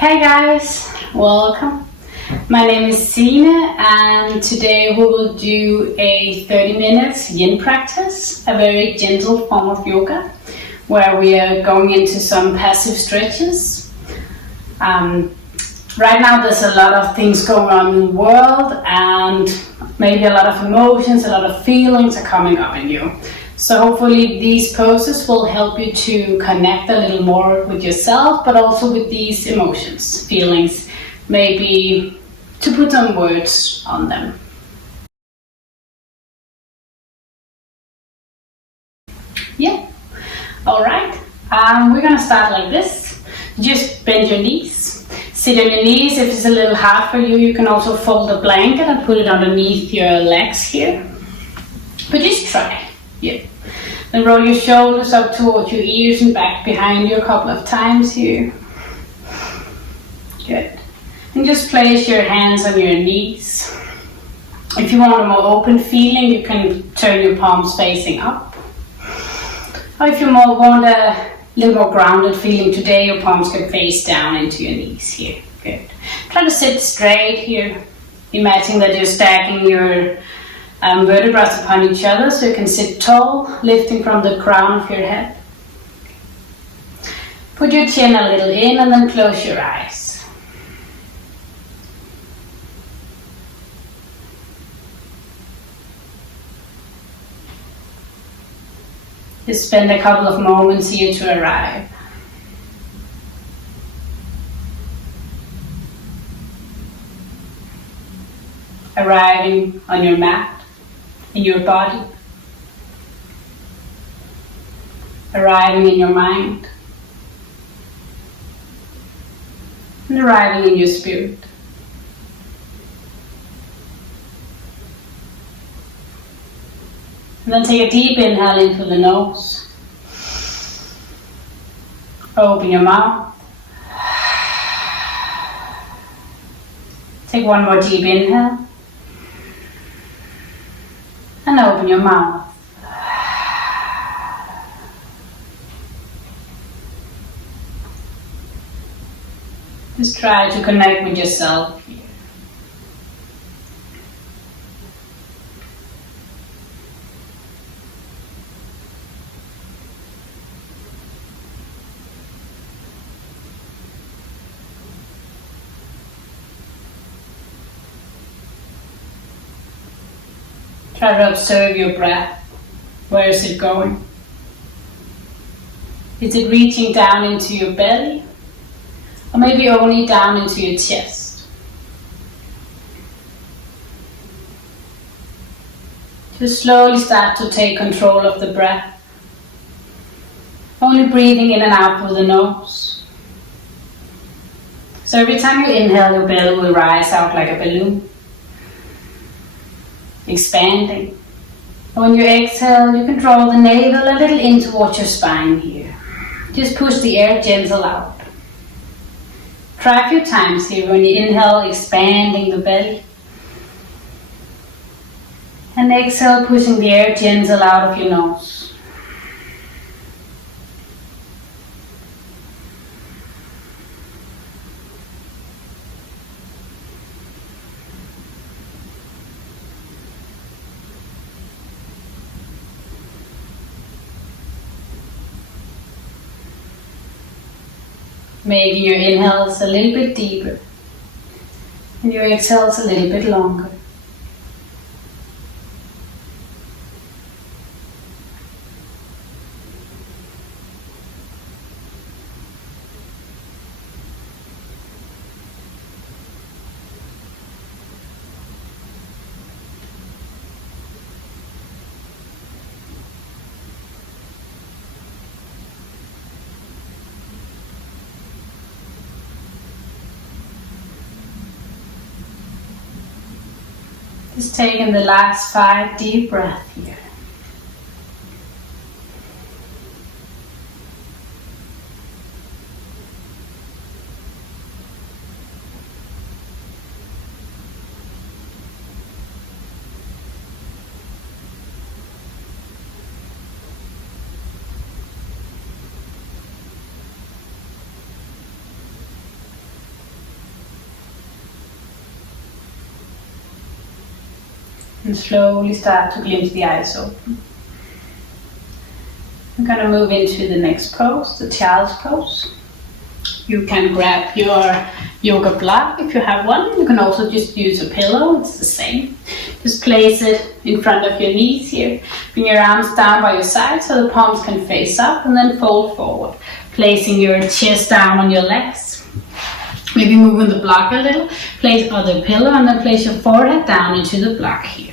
Hey guys, welcome. My name is Signe and today we will do a 30 minutes yin practice, a very gentle form of yoga where we are going into some passive stretches. Right now there's a lot of things going on in the world and maybe a lot of emotions, a lot of feelings are coming up in you. So hopefully these poses will help you to connect a little more with yourself, but also with these emotions, feelings, maybe to put some words on them. Yeah, all right. We're gonna start like this. Just bend your knees. Sit on your knees. If it's a little hard for you, you can also fold a blanket and put it underneath your legs here. But just try. Yeah. Then roll your shoulders up towards your ears and back behind you a couple of times here. Good. And just place your hands on your knees. If you want a more open feeling, you can turn your palms facing up. Or if you want a little more grounded feeling today, your palms can face down into your knees here. Good. Try to sit straight here. Imagine that you're stacking your vertebrae upon each other so you can sit tall, lifting from the crown of your head. Put your chin a little in and then close your eyes. Just spend a couple of moments here to arrive. Arriving on your mat, in your body, arriving in your mind, and arriving in your spirit. And then take a deep inhale into the nose. Open your mouth. Take one more deep inhale. And open your mouth. Just try to connect with yourself here. Try to observe your breath. Where is it going? Is it reaching down into your belly? Or maybe only down into your chest? Just slowly start to take control of the breath. Only breathing in and out with the nose. So every time you inhale, your belly will rise out like a balloon, expanding. And when you exhale, you can draw the navel a little in towards your spine here. Just push the air gentle out. Try a few times here. When you inhale, expanding the belly. And exhale, pushing the air gentle out of your nose. Making your inhales a little bit deeper and your exhales a little bit longer. Just taking the last 5 deep breaths here. And slowly start to glimpse the eyes open. I'm going to move into the next pose, the child's pose. You can grab your yoga block if you have one. You can also just use a pillow, it's the same. Just place it in front of your knees here. Bring your arms down by your side so the palms can face up, and then fold forward. Placing your chest down on your legs. Maybe moving the block a little. Place other pillow and then place your forehead down into the block here.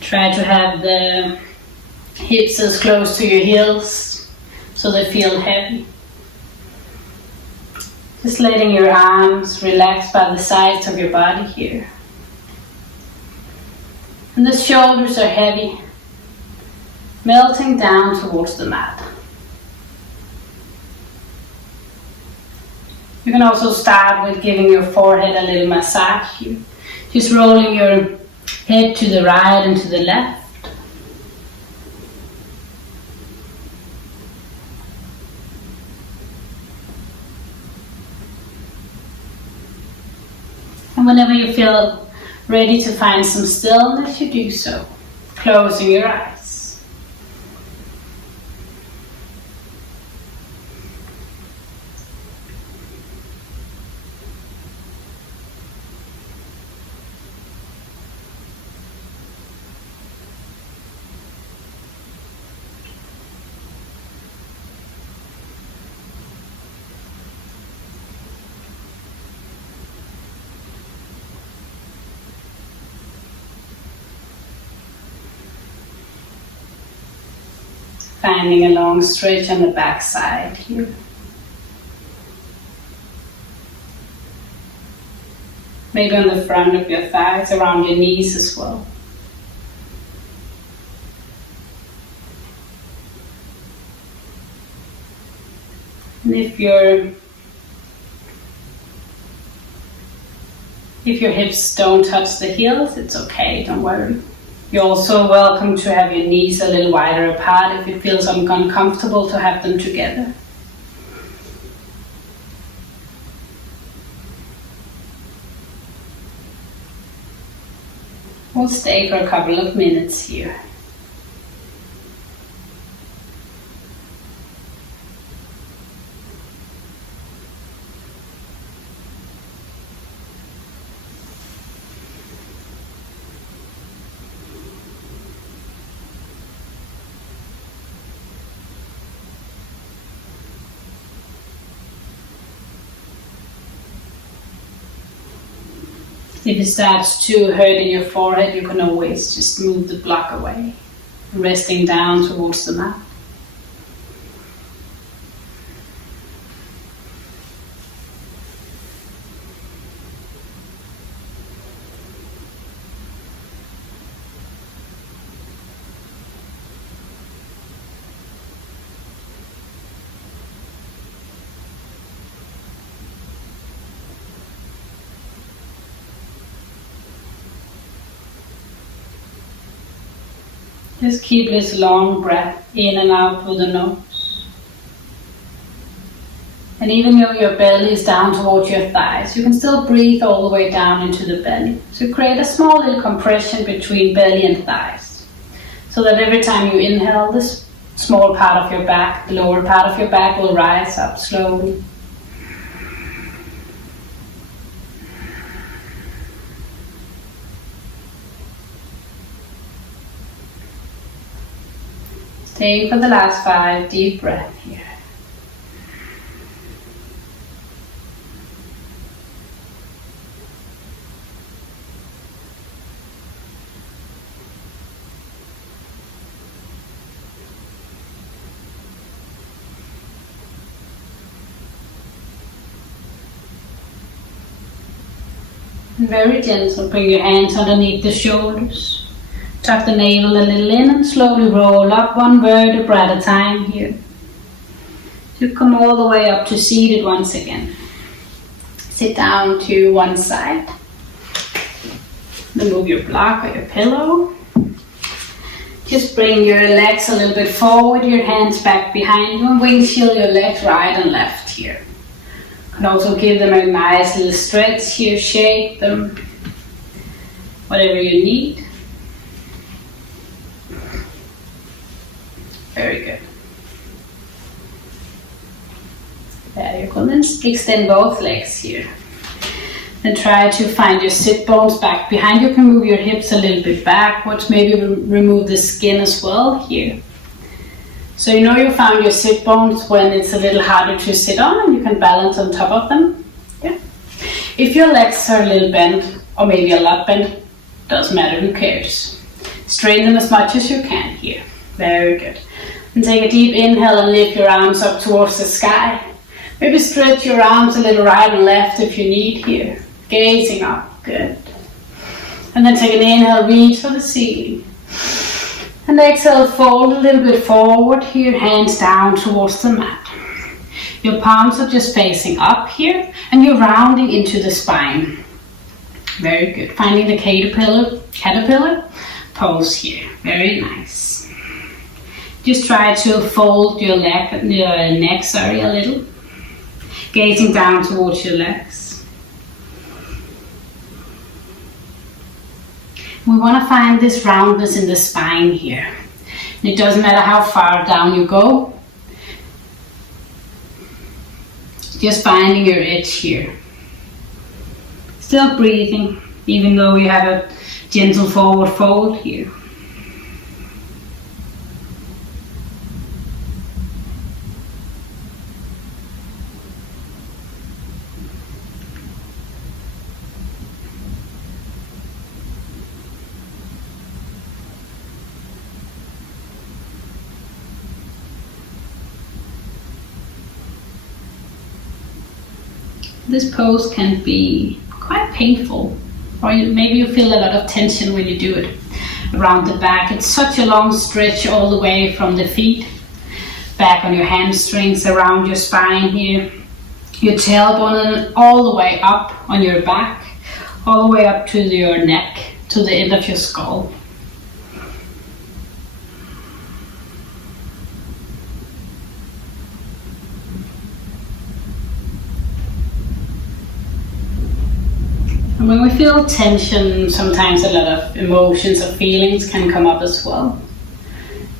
Try to have the hips as close to your heels so they feel heavy. Just letting your arms relax by the sides of your body here. And the shoulders are heavy, melting down towards the mat. You can also start with giving your forehead a little massage here. Just rolling your head to the right and to the left. And whenever you feel ready to find some stillness, you do so, closing your eyes. Finding a long stretch on the back side here. Maybe on the front of your thighs, around your knees as well. And if your hips don't touch the heels, it's okay, don't worry. You're also welcome to have your knees a little wider apart if it feels uncomfortable to have them together. We'll stay for a couple of minutes here. If it starts to hurt in your forehead, you can always just move the block away, resting down towards the mat. Just keep this long breath in and out with the nose. And even though your belly is down towards your thighs, you can still breathe all the way down into the belly. So create a small little compression between belly and thighs. So that every time you inhale, this small part of your back, the lower part of your back, will rise up slowly. Stay for the last 5 deep breaths here. And very gentle, bring your hands underneath the shoulders. Tuck the navel a little in and slowly roll up one vertebra at a time here. To come all the way up to seated once again. Sit down to one side. Then move your block or your pillow. Just bring your legs a little bit forward, your hands back behind you, and windshield your legs right and left here. You can also give them a nice little stretch here, shake them, whatever you need. Very good. There you go. Then extend both legs here. Then try to find your sit bones back behind. You can move your hips a little bit backwards, maybe remove the skin as well here. So you know you found your sit bones when it's a little harder to sit on and you can balance on top of them. Yeah. If your legs are a little bent or maybe a lot bent, doesn't matter, who cares. Straighten them as much as you can here. Very good. And take a deep inhale and lift your arms up towards the sky. Maybe stretch your arms a little right and left if you need here. Gazing up, good. And then take an inhale, reach for the ceiling. And exhale, fold a little bit forward here, hands down towards the mat. Your palms are just facing up here and you're rounding into the spine. Very good. Finding the caterpillar pose here. Very nice. Just try to fold your neck a little. Gazing down towards your legs. We want to find this roundness in the spine here. And it doesn't matter how far down you go. Just finding your edge here. Still breathing, even though you have a gentle forward fold here. This pose can be quite painful, or maybe you feel a lot of tension when you do it around the back. It's such a long stretch all the way from the feet, back on your hamstrings, around your spine here, your tailbone, and all the way up on your back, all the way up to your neck, to the end of your skull. When we feel tension, sometimes a lot of emotions or feelings can come up as well.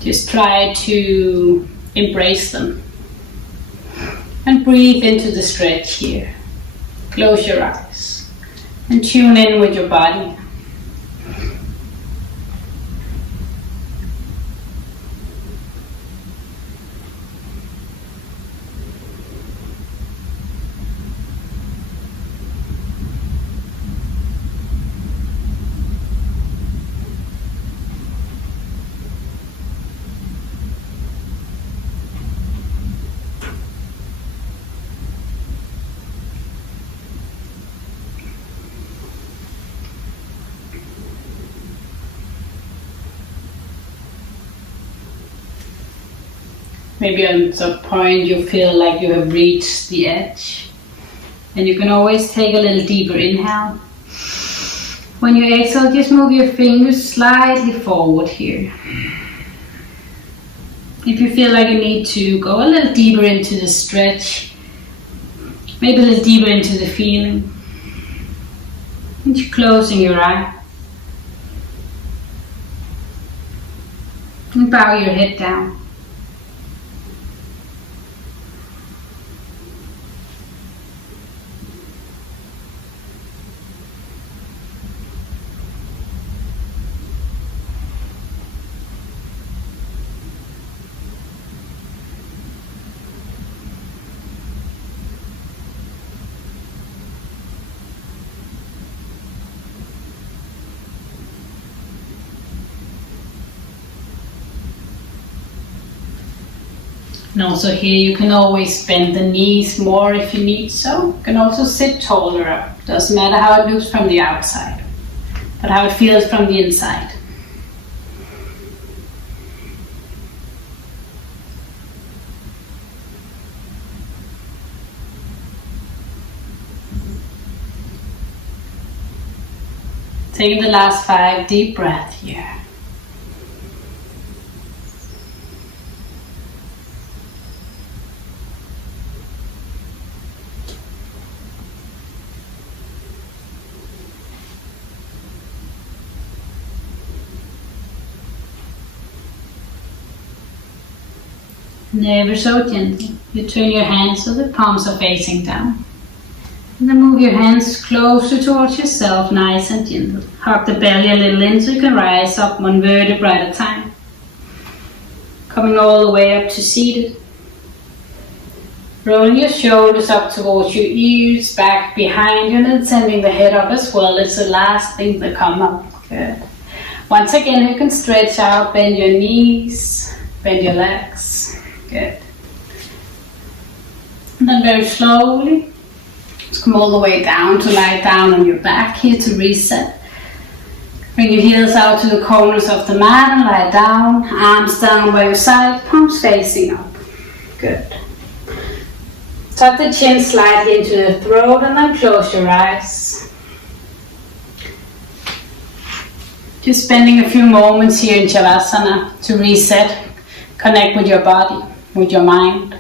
Just try to embrace them. And breathe into the stretch here. Close your eyes and tune in with your body. Maybe at some point you feel like you have reached the edge. And you can always take a little deeper inhale. When you exhale, just move your fingers slightly forward here. If you feel like you need to go a little deeper into the stretch, maybe a little deeper into the feeling, and you're closing your eye. And bow your head down. And also here you can always bend the knees more if you need so. You can also sit taller up. Doesn't matter how it looks from the outside, but how it feels from the inside. Taking the last 5 deep breaths here. Never so gently. You turn your hands so the palms are facing down. And then move your hands closer towards yourself, nice and gentle. Hug the belly a little in so you can rise up one vertebra at a time. Coming all the way up to seated. Rolling your shoulders up towards your ears, back behind you, and then sending the head up as well. It's the last thing to come up. Good. Once again, you can stretch out, bend your knees, bend your legs. Good. And then very slowly, just come all the way down to lie down on your back here to reset. Bring your heels out to the corners of the mat and lie down, arms down by your side, palms facing up. Good. Tuck the chin slightly into the throat and then close your eyes. Just spending a few moments here in Shavasana to reset, connect with your body, with your mind.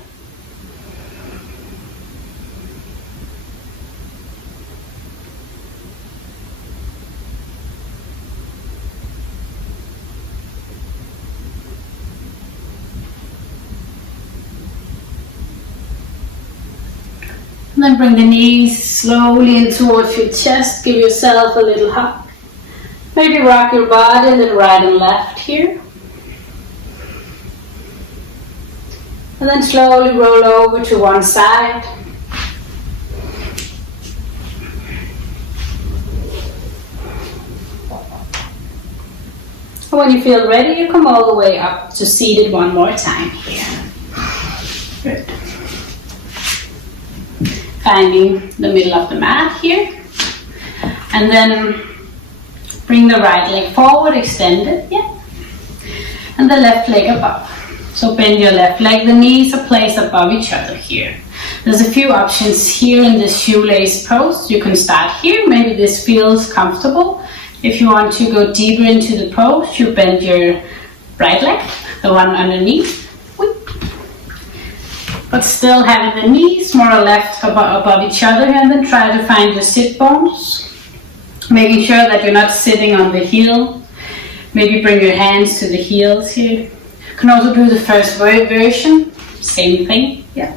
And then bring the knees slowly in towards your chest. Give yourself a little hug. Maybe rock your body a little right and left here. And then slowly roll over to one side. And when you feel ready, you come all the way up to seated one more time here. Good. Finding the middle of the mat here. And then bring the right leg forward, extend it, yeah. And the left leg above. So bend your left leg, the knees are placed above each other here. There's a few options here in this shoelace pose. You can start here, maybe this feels comfortable. If you want to go deeper into the pose, you bend your right leg, the one underneath. But still having the knees more or less above each other, and then try to find your sit bones. Making sure that you're not sitting on the heel. Maybe bring your hands to the heels here. You can also do the first version, same thing, yeah.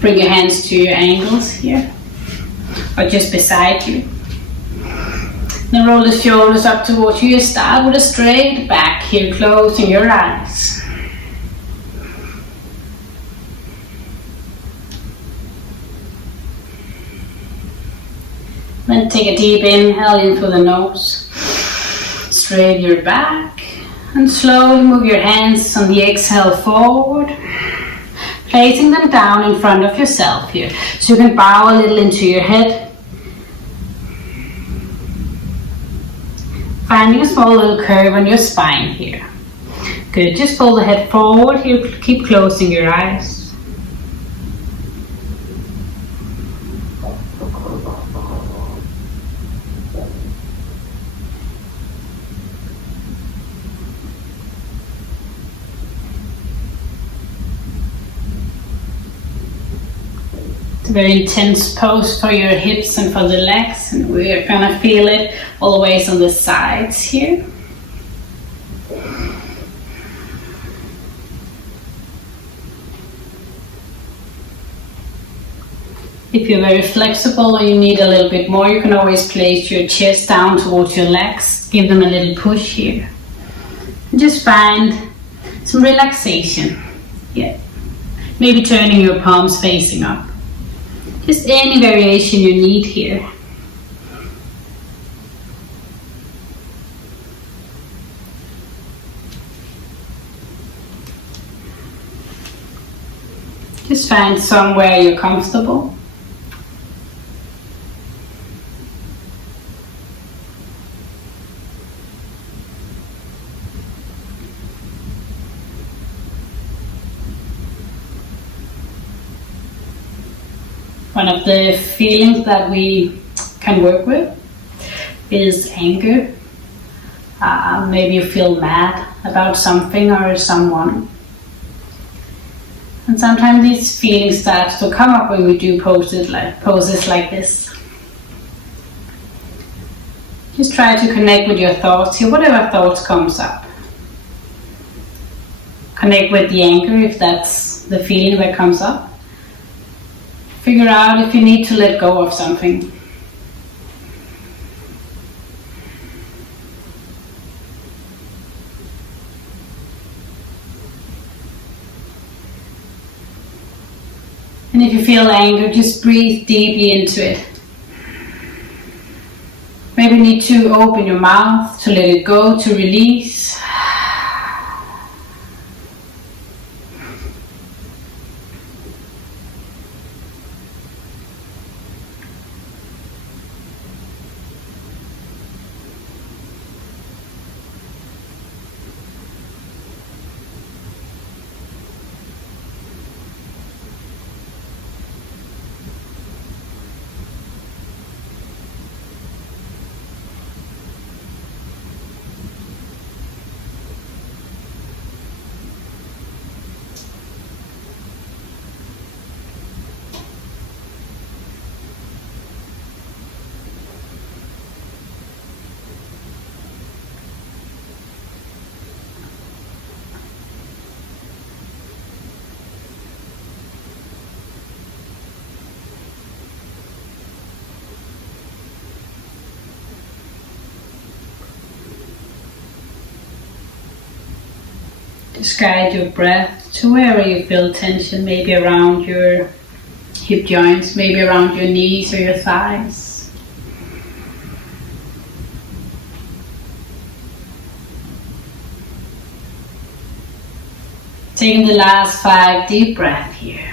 Bring your hands to your ankles here, or just beside you. Then roll the shoulders up towards you. You start with a straight back here, closing your eyes. Then take a deep inhale in through the nose. Straighten your back and slowly move your hands on the exhale forward, placing them down in front of yourself here. So you can bow a little into your head, finding a small little curve on your spine here. Good, just pull the head forward here, keep closing your eyes. Very intense pose for your hips and for the legs, and we're gonna feel it always on the sides here. If you're very flexible or you need a little bit more, you can always place your chest down towards your legs, give them a little push here. And just find some relaxation. Yeah. Maybe turning your palms facing up. Just any variation you need here. Just find somewhere you're comfortable. One of the feelings that we can work with is anger. Maybe you feel mad about something or someone. And sometimes these feelings start to come up when we do poses like this. Just try to connect with your thoughts here, whatever thoughts comes up. Connect with the anger if that's the feeling that comes up. Figure out if you need to let go of something. And if you feel anger, just breathe deeply into it. Maybe you need to open your mouth to let it go, to release. Just guide your breath to wherever you feel tension, maybe around your hip joints, maybe around your knees or your thighs. Taking the last 5 deep breaths here.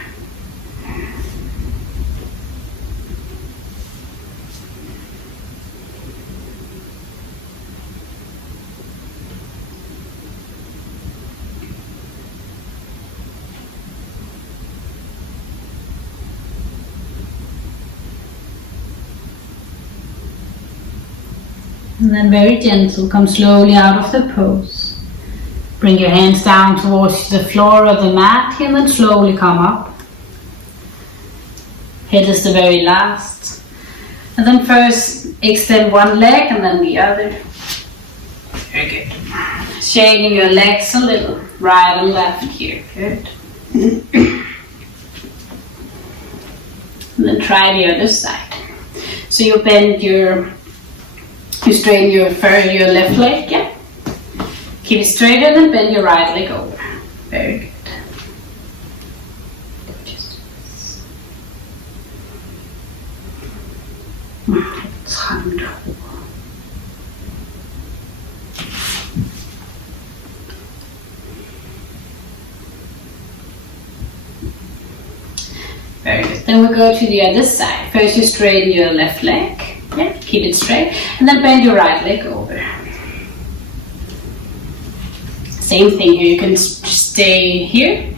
And then very gentle, come slowly out of the pose. Bring your hands down towards the floor of the mat here and then slowly come up. Head is the very last. And then first extend one leg and then the other. Very good. Shaking your legs a little, right and left here. Good. And then try the other side. So you bend you straighten your left leg, yeah. Keep it straight and then bend your right leg over. Very good. Very good. Then we go to the other side. First you straighten your left leg. Yeah, keep it straight. And then bend your right leg over. Same thing here. You can stay here.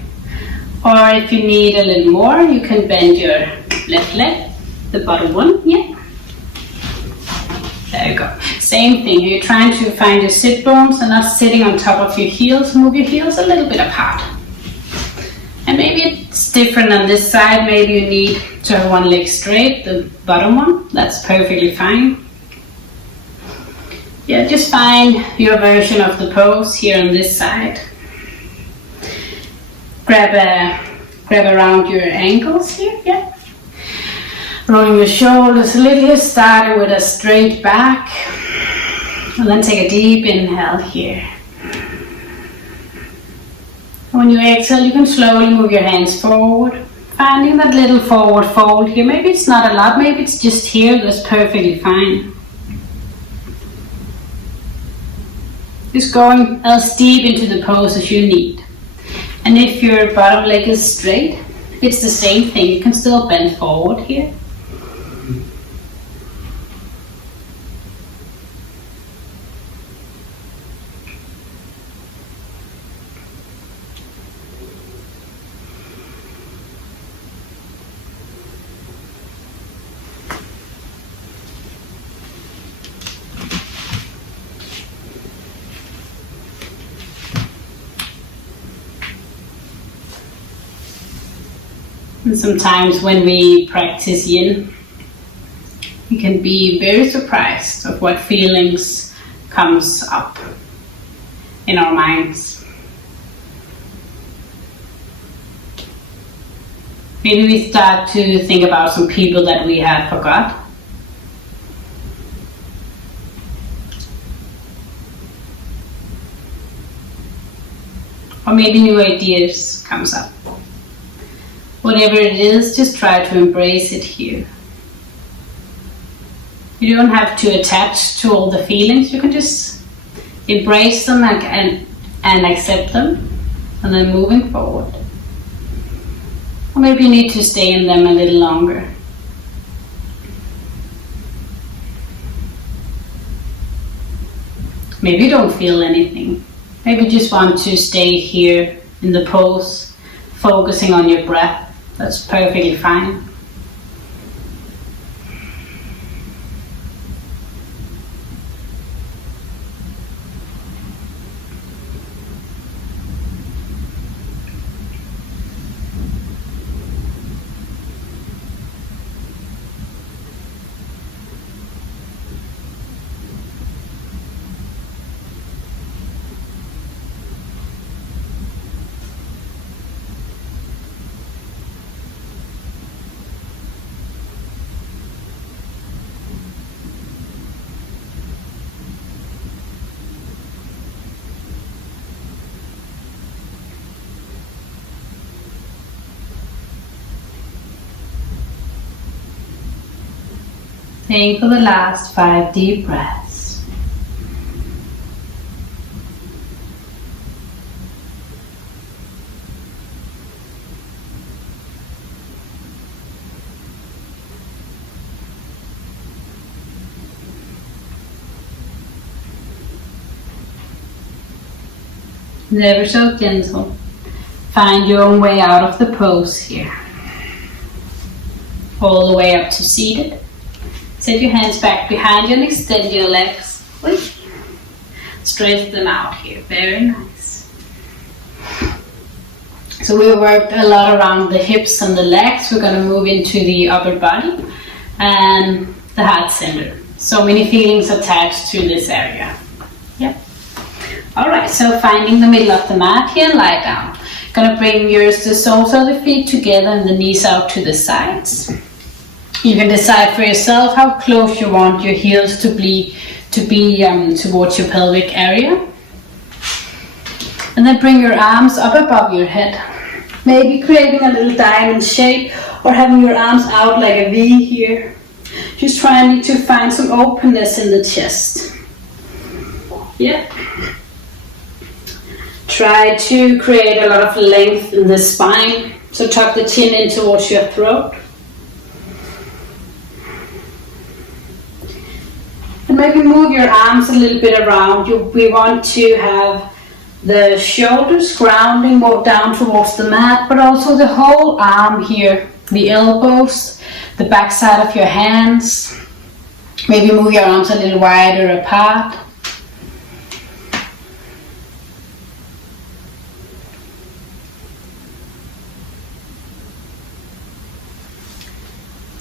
Or if you need a little more, you can bend your left leg. The bottom one. Yeah. There you go. Same thing. You're trying to find your sit bones and not sitting on top of your heels. Move your heels a little bit apart. And maybe it's different on this side. Maybe you need to have one leg straight, the bottom one. That's perfectly fine. Yeah, just find your version of the pose here on this side. Grab around your ankles here, yeah. Rolling your shoulders a little here, starting with a straight back. And then take a deep inhale here. When you exhale, you can slowly move your hands forward, finding that little forward fold here. Maybe it's not a lot, maybe it's just here, that's perfectly fine. Just going as deep into the pose as you need. And if your bottom leg is straight, it's the same thing. You can still bend forward here. And sometimes when we practice yin, we can be very surprised of what feelings comes up in our minds. Maybe we start to think about some people that we had forgot. Or maybe new ideas comes up. Whatever it is, just try to embrace it here. You don't have to attach to all the feelings. You can just embrace them and accept them, and then moving forward. Or maybe you need to stay in them a little longer. Maybe you don't feel anything. Maybe you just want to stay here in the pose, focusing on your breath. That's perfectly fine. Staying for the last 5 deep breaths. Never so gentle. Find your own way out of the pose here. All the way up to seated. Set your hands back behind you and extend your legs. Stretch them out here. Very nice. So we worked a lot around the hips and the legs. We're going to move into the upper body and the heart center. So many feelings attached to this area. Yep. Alright, so finding the middle of the mat here and lie down. Gonna bring the soles of the feet together and the knees out to the sides. You can decide for yourself how close you want your heels to be towards your pelvic area. And then bring your arms up above your head. Maybe creating a little diamond shape or having your arms out like a V here. Just trying to find some openness in the chest. Yeah. Try to create a lot of length in the spine. So tuck the chin in towards your throat. And maybe move your arms a little bit around. We want to have the shoulders grounding more down towards the mat, but also the whole arm here. The elbows, the back side of your hands. Maybe move your arms a little wider apart.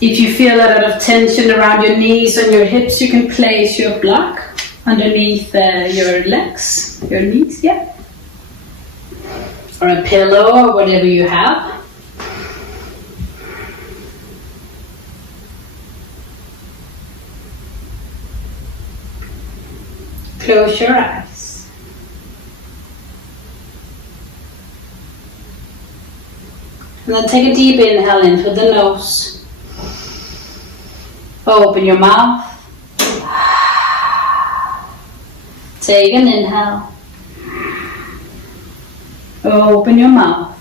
If you feel a lot of tension around your knees and your hips, you can place your block underneath your legs, your knees, yeah. Or a pillow or whatever you have. Close your eyes. And then take a deep inhale in through the nose. Open your mouth. Take an inhale. Open your mouth.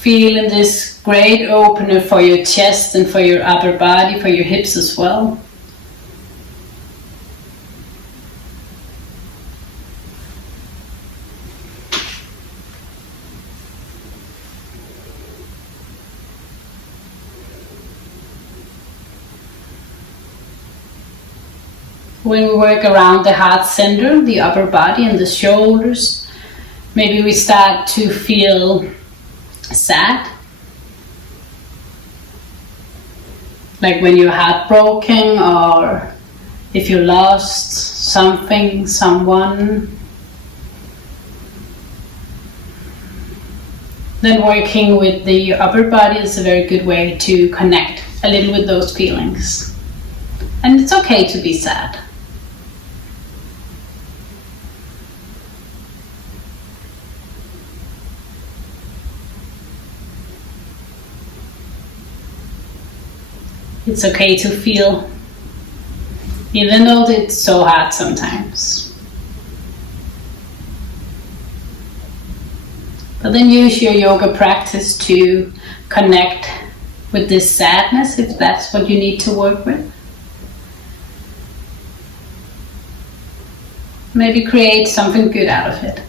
Feeling this great opener for your chest and for your upper body, for your hips as well. When we work around the heart center, the upper body and the shoulders, maybe we start to feel sad. Like when you're heartbroken or if you lost something, someone, then working with the upper body is a very good way to connect a little with those feelings. And it's okay to be sad. It's okay to feel, even though it's so hard sometimes. But then use your yoga practice to connect with this sadness, if that's what you need to work with. Maybe create something good out of it.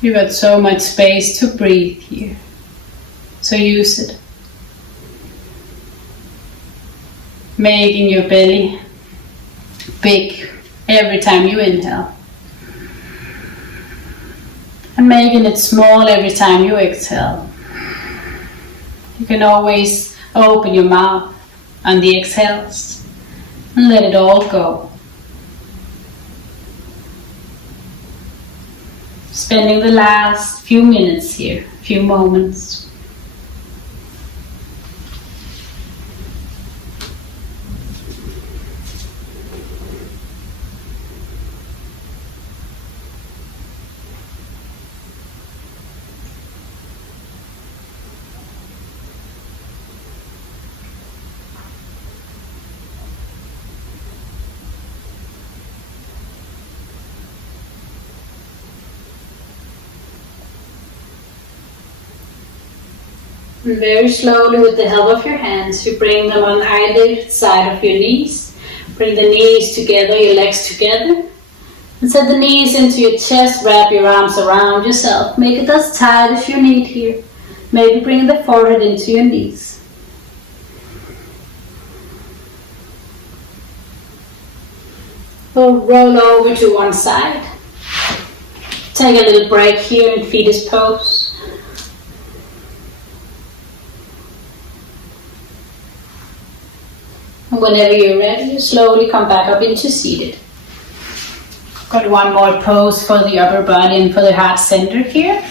You've got so much space to breathe here, so use it. Making your belly big every time you inhale. And making it small every time you exhale. You can always open your mouth on the exhales and let it all go. Spending the last few minutes here, few moments. And very slowly, with the help of your hands, you bring them on either side of your knees. Bring the knees together, your legs together. And set the knees into your chest, wrap your arms around yourself. Make it as tight as you need here. Maybe bring the forehead into your knees. We'll roll over to one side. Take a little break here in fetus pose. Whenever you're ready, you slowly come back up into seated. Got one more pose for the upper body and for the heart center here.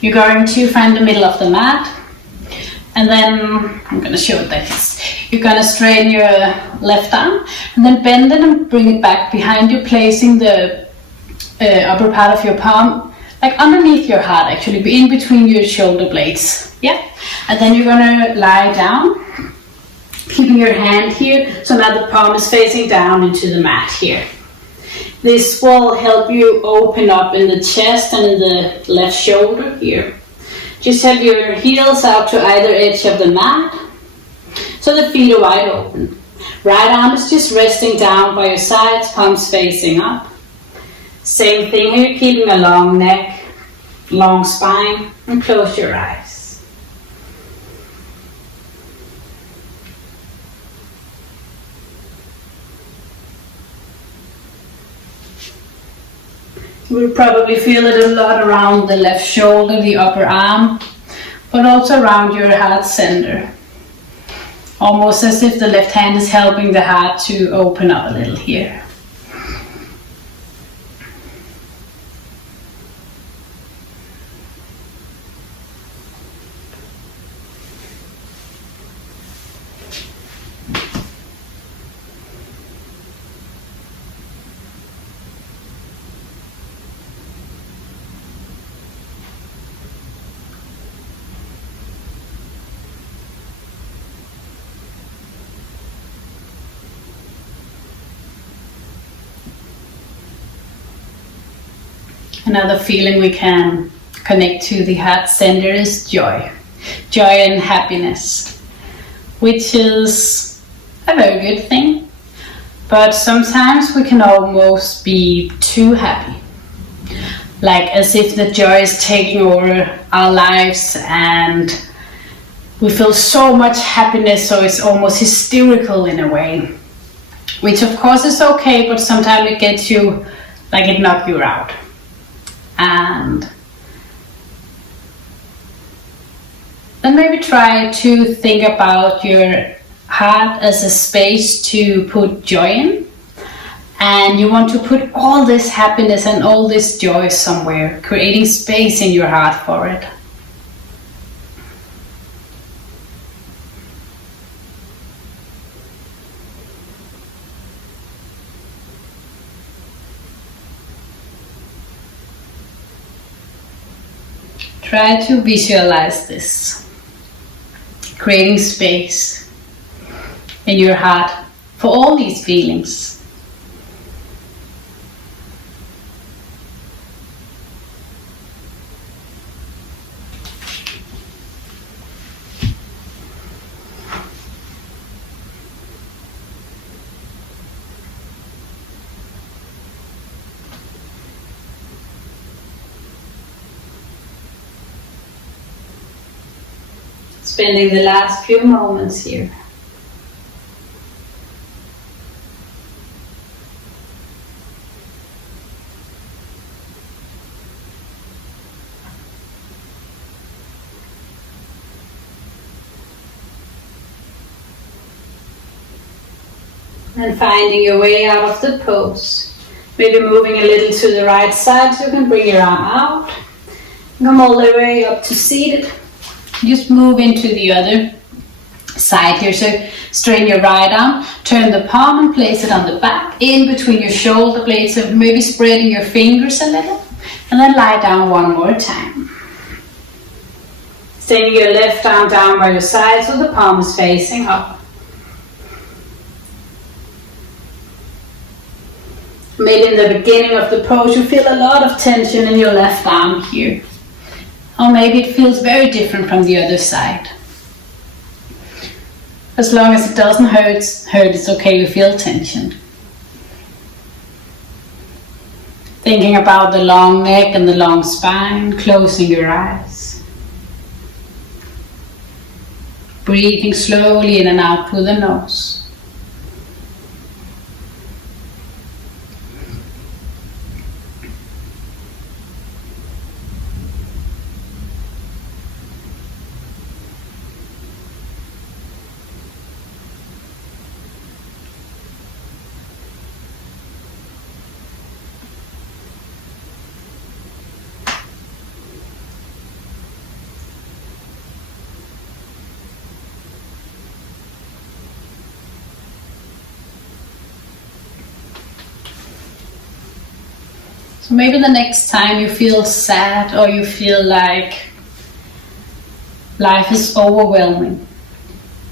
You're going to find the middle of the mat, and then I'm going to show it like this. You're going to straighten your left arm and then bend it and bring it back behind you, placing the upper part of your palm like underneath your heart, actually, in between your shoulder blades. Yeah, and then you're going to lie down. Keeping your hand here, so now the palm is facing down into the mat here. This will help you open up in the chest and in the left shoulder here. Just have your heels out to either edge of the mat, so the feet are wide open. Right arm is just resting down by your sides, palms facing up. Same thing here, keeping a long neck, long spine, and close your eyes. You will probably feel it a lot around the left shoulder, the upper arm, but also around your heart center. Almost as if the left hand is helping the heart to open up a little here. Another feeling we can connect to the heart center is joy. Joy and happiness, which is a very good thing. But sometimes we can almost be too happy. Like as if the joy is taking over our lives and we feel so much happiness, so it's almost hysterical in a way. Which of course is okay, but sometimes it gets you, like it knocks you out. And then maybe try to think about your heart as a space to put joy in. And you want to put all this happiness and all this joy somewhere, creating space in your heart for it. Try to visualize this, creating space in your heart for all these feelings. Spending the last few moments here. And finding your way out of the pose. Maybe moving a little to the right side so you can bring your arm out. Come all the way up to seated. Just move into the other side here. So straighten your right arm, turn the palm and place it on the back, in between your shoulder blades, so maybe spreading your fingers a little. And then lie down one more time. Staying your left arm down by your side so the palm is facing up. Maybe in the beginning of the pose you feel a lot of tension in your left arm here. Or maybe it feels very different from the other side. As long as it doesn't hurt, it's okay to feel tension. Thinking about the long neck and the long spine, closing your eyes. Breathing slowly in and out through the nose. So maybe the next time you feel sad or you feel like life is overwhelming,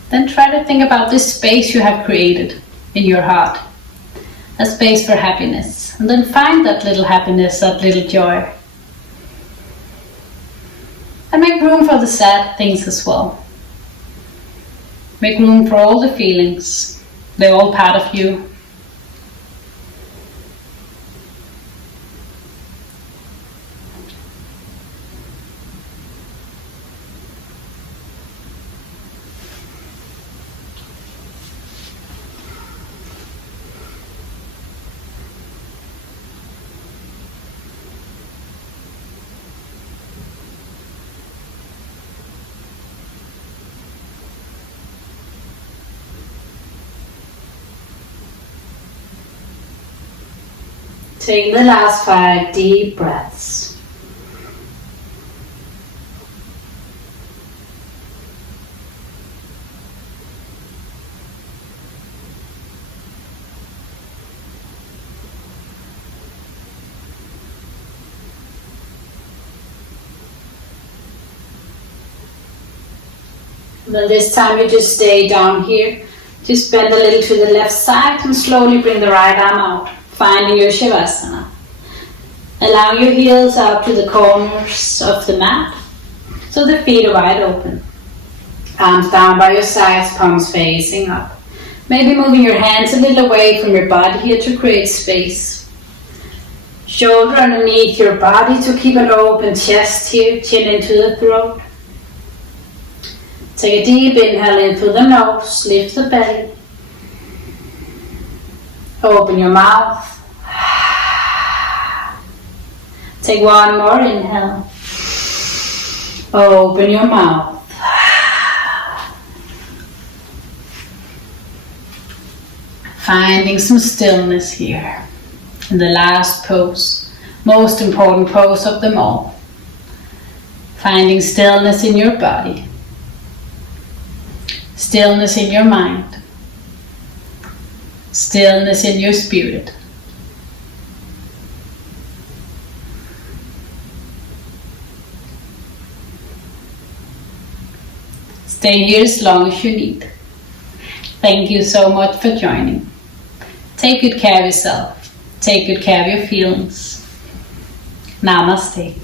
then try to think about this space you have created in your heart, a space for happiness, and then find that little happiness, that little joy. And make room for the sad things as well. Make room for all the feelings, they're all part of you. Take the last 5 deep breaths. Then this time you just stay down here. Just bend a little to the left side and slowly bring the right arm out. Finding your Shavasana. Allow your heels out to the corners of the mat, so the feet are wide open. Arms down by your sides, palms facing up. Maybe moving your hands a little away from your body here to create space. Shoulder underneath your body to keep an open chest here, chin into the throat. Take a deep inhale in through the nose, lift the belly. Open your mouth. Take one more inhale. Open your mouth. Finding some stillness here. In the last pose, most important pose of them all. Finding stillness in your body. Stillness in your mind. Stillness in your spirit. Stay here as long as you need. Thank you so much for joining. Take good care of yourself. Take good care of your feelings. Namaste.